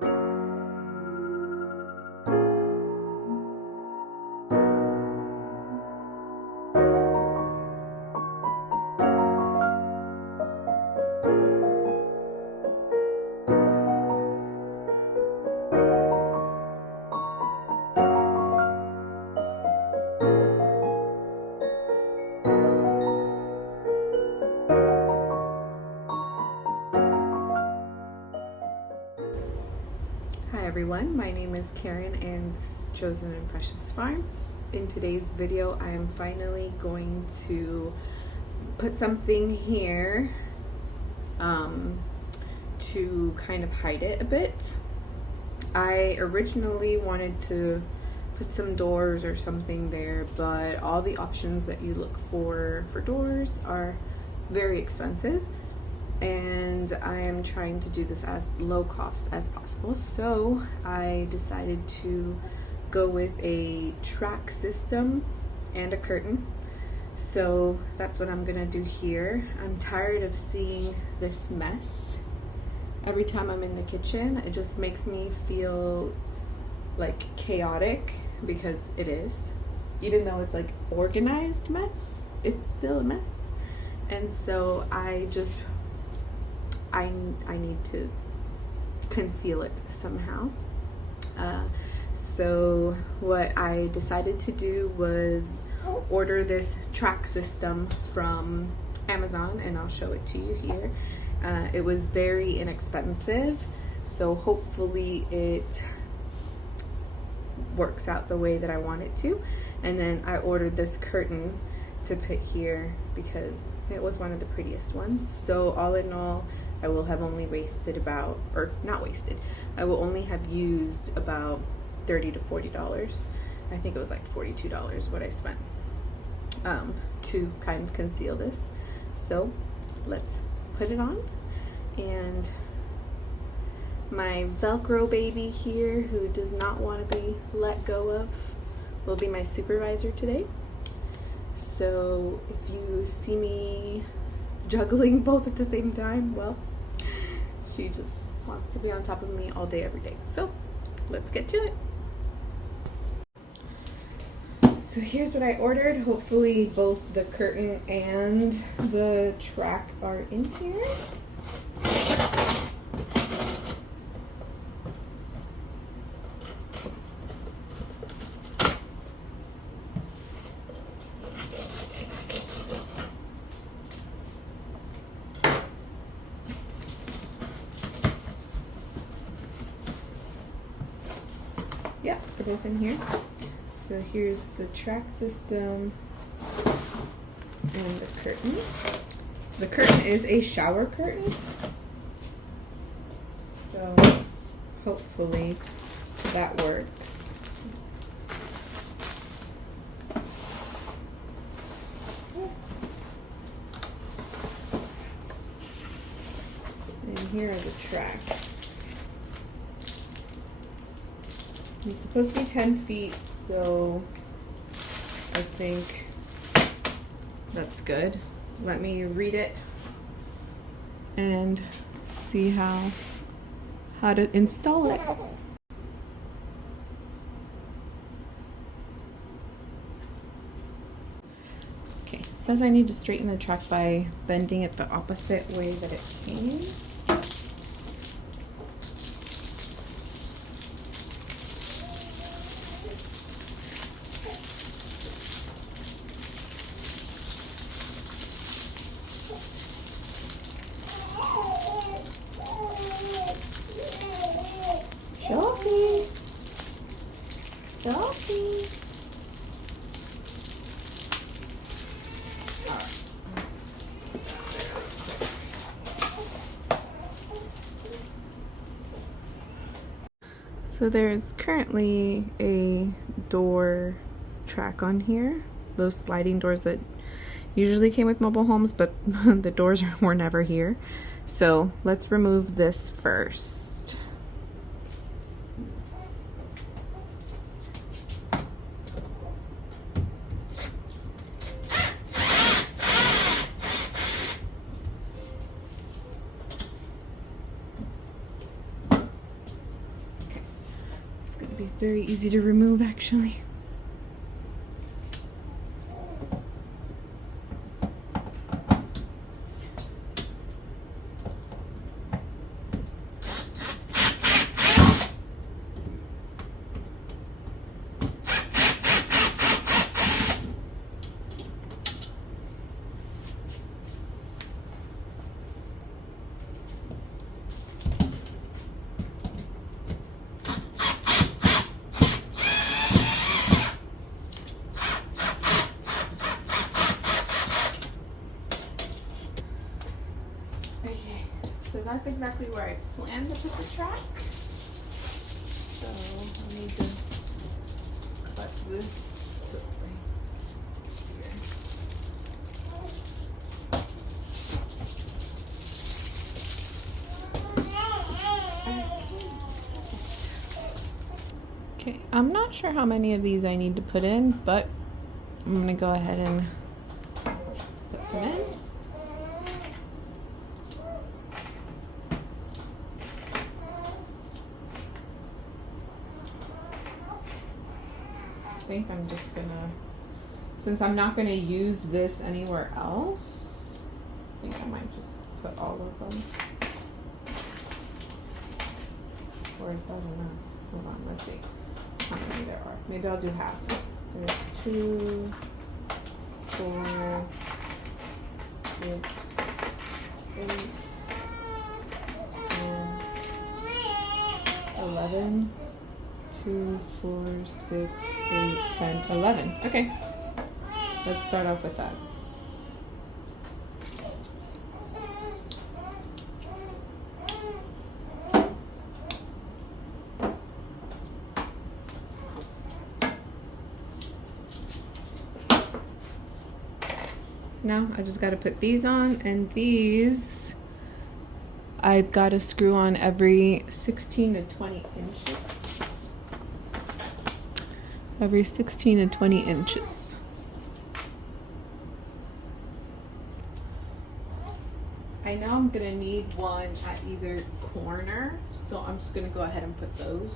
Hi everyone, my name is Karen and this is Chosen and Precious Farm. In today's video, I am finally going to put something here to kind of hide it a bit. I originally wanted to put some doors or something there, but all the options that you look for doors are very expensive. And I am trying to do this as low cost as possible, so I decided to go with a track system and a curtain. So that's what I'm gonna do here. I'm tired of seeing this mess every time I'm in the kitchen. It just makes me feel like chaotic, because it is. Even though it's like organized mess, it's still a mess. And so I need to conceal it somehow. So what I decided to do was order this track system from Amazon, and I'll show it to you here. It was very inexpensive, so hopefully it works out the way that I want it to. And then I ordered this curtain to put here because it was one of the prettiest ones. So all in all, I will have only wasted about, or not wasted, I will only have used about $30 to $40. I think it was like $42 what I spent to kind of conceal this. So let's put it on. And my Velcro baby here, who does not want to be let go of, will be my supervisor today. So if you see me juggling both at the same time, well, she just wants to be on top of me all day, every day. So let's get to it. So here's what I ordered. Hopefully both the curtain and the track are in here. Yeah, it is in here. So here's the track system and the curtain. The curtain is a shower curtain, so hopefully that works. And here are the tracks. It's supposed to be 10 feet, so I think that's good. Let me read it and see how to install it. Okay, it says I need to straighten the track by bending it the opposite way that it came. Sophie. So there's currently a door track on here, those sliding doors that usually came with mobile homes, but the doors were never here. So let's remove this first. be very easy to remove actually. So that's exactly where I planned to put the track. So I need to cut this to right here. Okay, I'm not sure how many of these I need to put in, but I'm gonna go ahead and put them in. I think I'm just gonna, since I'm not gonna use this anywhere else, I think I might just put all of them. Or is that enough? Hold on, let's see how many there are. Maybe I'll do half. There's 2, 4, 6, 8, 10, 11. 2, 4, 6, 8, 10, 11. Okay, let's start off with that. So now I just got to put these on, and these I've got to screw on every 16 to 20 inches. Every 16 and 20 inches. I know I'm gonna need one at either corner, so I'm just gonna go ahead and put those.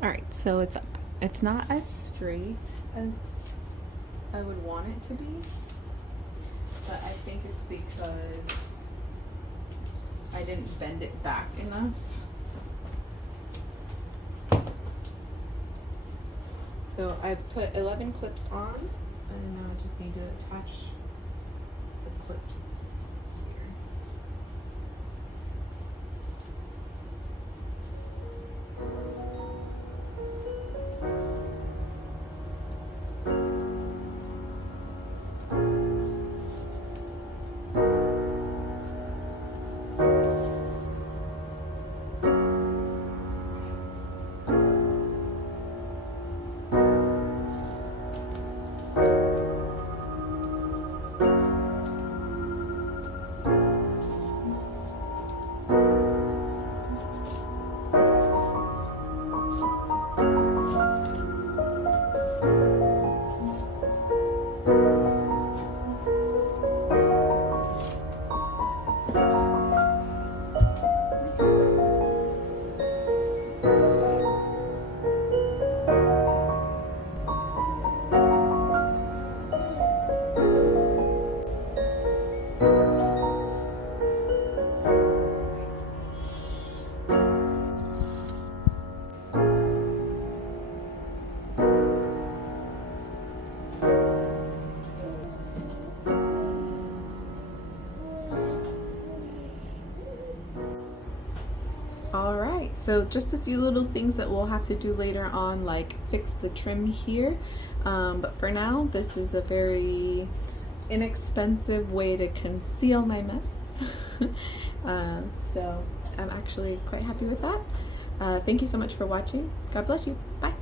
All right, so it's up. It's not as straight as I would want it to be, but I think it's because I didn't bend it back enough. So I put 11 clips on, and now I just need to attach the clips. Alright, so just a few little things that we'll have to do later on, like fix the trim here. But for now, this is a very inexpensive way to conceal my mess. So I'm actually quite happy with that. Thank you so much for watching. God bless you. Bye.